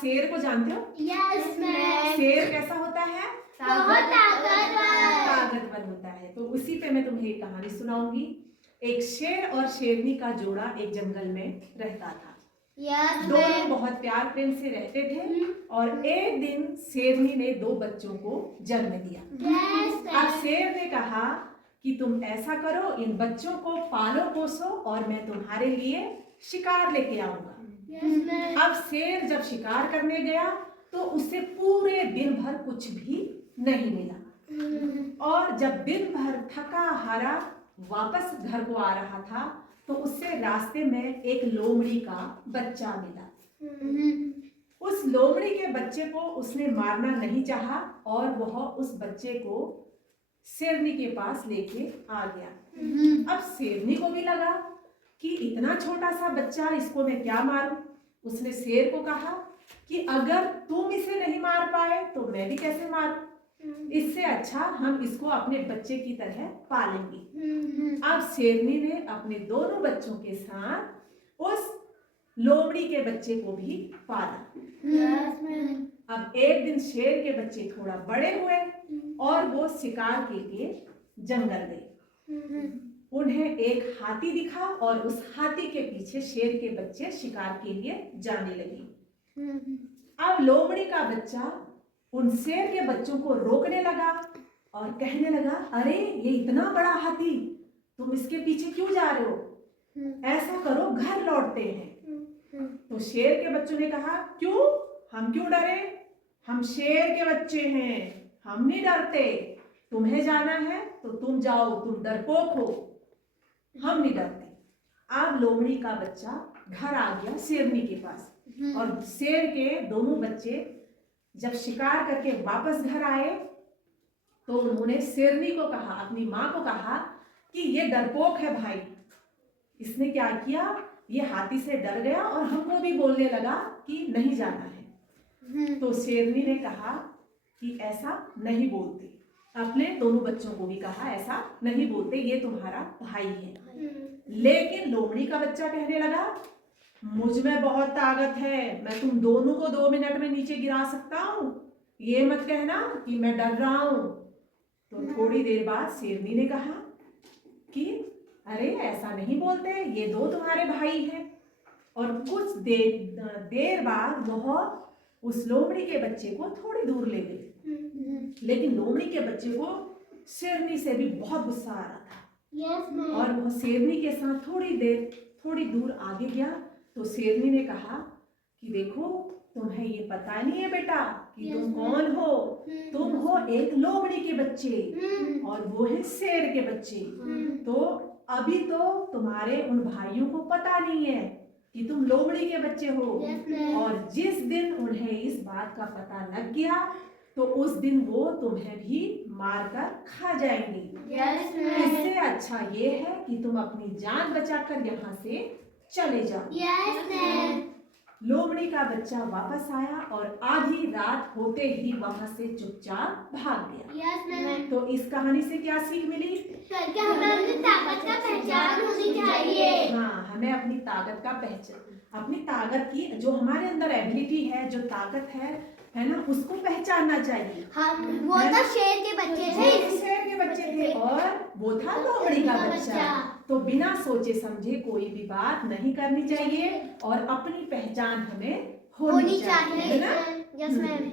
शेर को जानते हो? Yes ma'am. शेर कैसा होता है? बहुत ताकतवर होता है। तो उसी पे मैं तुम्हें एक कहानी सुनाऊंगी। एक शेर और शेरनी का जोड़ा एक जंगल में रहता था। यस दोनों मैम। बहुत प्यार प्रेम से रहते थे और एक दिन शेरनी ने 2 बच्चों को जन्म दिया। यस अब शेर ने कहा कि तुम ऐसा करो, इन बच्चों को पालो पोसो और मैं तुम्हारे लिए शिकार लेके आऊंगा। Yes ma'am. अब शेर जब शिकार करने गया तो उसे पूरे दिन भर कुछ भी नहीं मिला और जब दिन भर थका हारा वापस घर को आ रहा था तो उससे रास्ते में एक लोमड़ी का बच्चा मिला। उस लोमड़ी के बच्चे को उसने मारना नहीं चाहा और वह उस बच्चे को शेरनी के पास लेके आ गया। अब शेरनी को भी लगा कि इतना छोटा सा बच्चा, इसको मैं क्या मारूं। उसने शेर को कहा कि अगर तुम इसे नहीं मार पाए तो मैं भी कैसे मारूं, इससे अच्छा हम इसको अपने बच्चे की तरह पालेंगे। अब शेरनी ने अपने दोनों बच्चों के साथ उस लोमड़ी के बच्चे को भी पाला। Yes ma'am. अब एक दिन शेर के बच्चे थोड़ा बड़े हुए और वो शिकार के लिए जंगल गए। उन्हें एक हाथी दिखा और उस हाथी के पीछे शेर के बच्चे शिकार के लिए जाने लगे। अब लोमड़ी का बच्चा उन शेर के बच्चों को रोकने लगा और कहने लगा, अरे ये इतना बड़ा हाथी, तुम इसके पीछे क्यों जा रहे हो? ऐसा करो, घर लौटते हैं। तो शेर के बच्चों ने कहा, क्यों, हम क्यों डरे? हम शेर के बच्चे हैं, हम नहीं डरते। तुम्हें जाना है तो तुम जाओ, तुम डरपोक हो, हम नहीं डरते। अब लोमड़ी का बच्चा घर आ गया शेरनी के पास और शेर के दोनों बच्चे जब शिकार करके वापस घर आए तो उन्होंने शेरनी को कहा, अपनी माँ को कहा कि ये डरपोक है भाई, इसने क्या किया, ये हाथी से डर गया और हमको भी बोलने लगा कि नहीं जाना है। तो शेरनी ने कहा कि ऐसा नहीं बोलते, अपने दोनों बच्चों को भी कहा ऐसा नहीं बोलते, ये तुम्हारा भाई है। लेकिन लोमड़ी का बच्चा कहने लगा, मुझ में बहुत ताकत है, मैं तुम दोनों को 2 मिनट में नीचे गिरा सकता हूँ, ये मत कहना कि मैं डर रहा हूँ। तो थोड़ी देर बाद शेरनी ने कहा कि अरे ऐसा नहीं बोलते, ये 2 तुम्हारे भाई हैं। और कुछ देर बाद वह उस लोमड़ी के बच्चे को थोड़ी दूर ले गई। लेकिन लोमड़ी के बच्चे को शेरनी से भी बहुत गुस्सा आ रहा था और वह शेरनी के साथ थोड़ी दूर आगे गया। तो शेरनी ने कहा कि देखो, तुम्हें ये पता नहीं है बेटा कि तुम कौन हो, तुम हो एक लोमड़ी के बच्चे और वो है शेर के बच्चे। तो अभी तो तुम्हारे उन भाइयों को पता नहीं है कि तुम लोमड़ी के बच्चे हो और जिस दिन उन्हें इस बात का पता लग गया तो उस दिन वो तुम्हें भी मारकर खा जाएंगी। इससे अच्छा ये है कि तुम अपनी जान बचाकर यहाँ से चले जाओ। लोमड़ी का बच्चा वापस आया और आधी रात होते ही वहां से चुपचाप भाग गया। तो इस कहानी से क्या सीख मिली? हमें अपनी ताकत का पहचान होनी चाहिए। हाँ, हमें अपनी ताकत का अपनी ताकत की जो हमारे अंदर एबिलिटी है, जो ताकत है ना, उसको पहचानना चाहिए। वो तो शेर के बच्चे थे, शेर के बच्चे थे और वो था लोमड़ी का बच्चा। तो बिना सोचे समझे कोई भी बात नहीं करनी चाहिए और अपनी पहचान हमें होनी चाहिए, है ना? Yes ma'am.